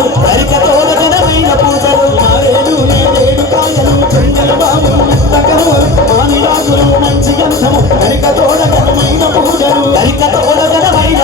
పూజలు హరికతోల ఘనమైన పూజలు మారేడు నేడు కాయలు చెంగల బాబు మంచి గంధము. హరికతోల ఘనమైన పూజలు. హరికతోల ఘనమైన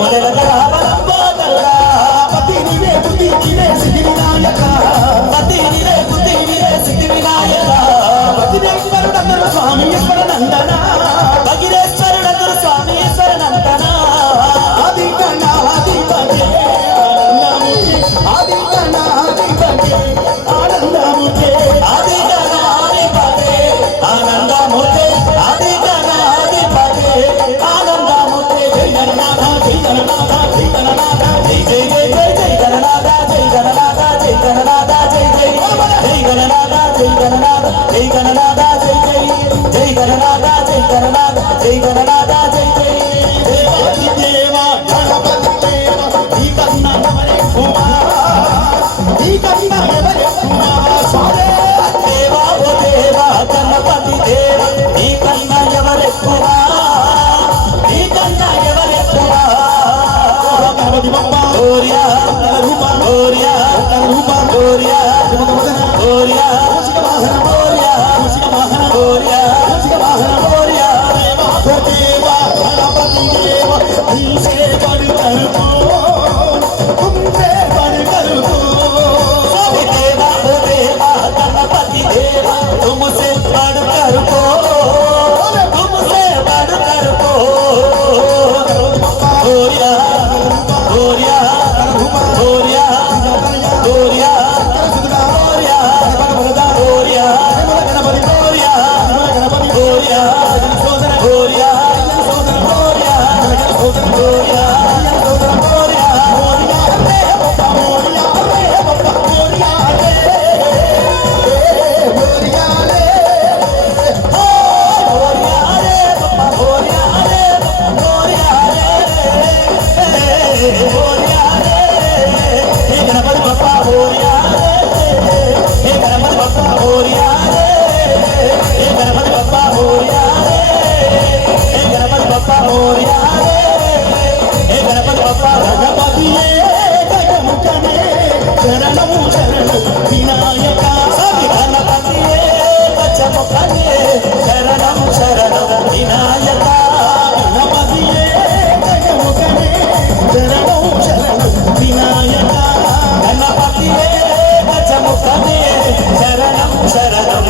ಮೊದಲ గణనాథ జై గణనాథ జై దేవా గణపతి దేవ ఈ కన్నా ఎవరి కుమార్ ఈ కన్నా ఎవరి కుమార్ దేవా ఓ దేవా గణపతి దేవ ఈ కన్నా ఎవరి కుమార్ ఈ కన్నా ఎవరి కుమార్ గణపతి బొమ్మ ఓరియా రూప ఓరియా రూప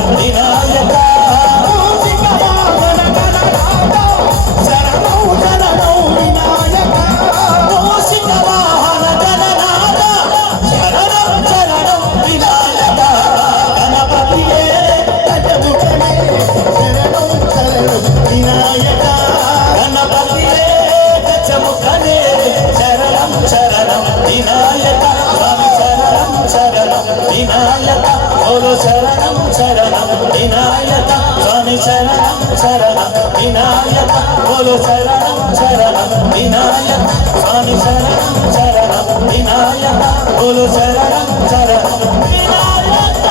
Hallelujah. శరణం శరణం వినాయక స్వామి శరణం శరణం వినాయక బోలు శరణం శరణం వినాయక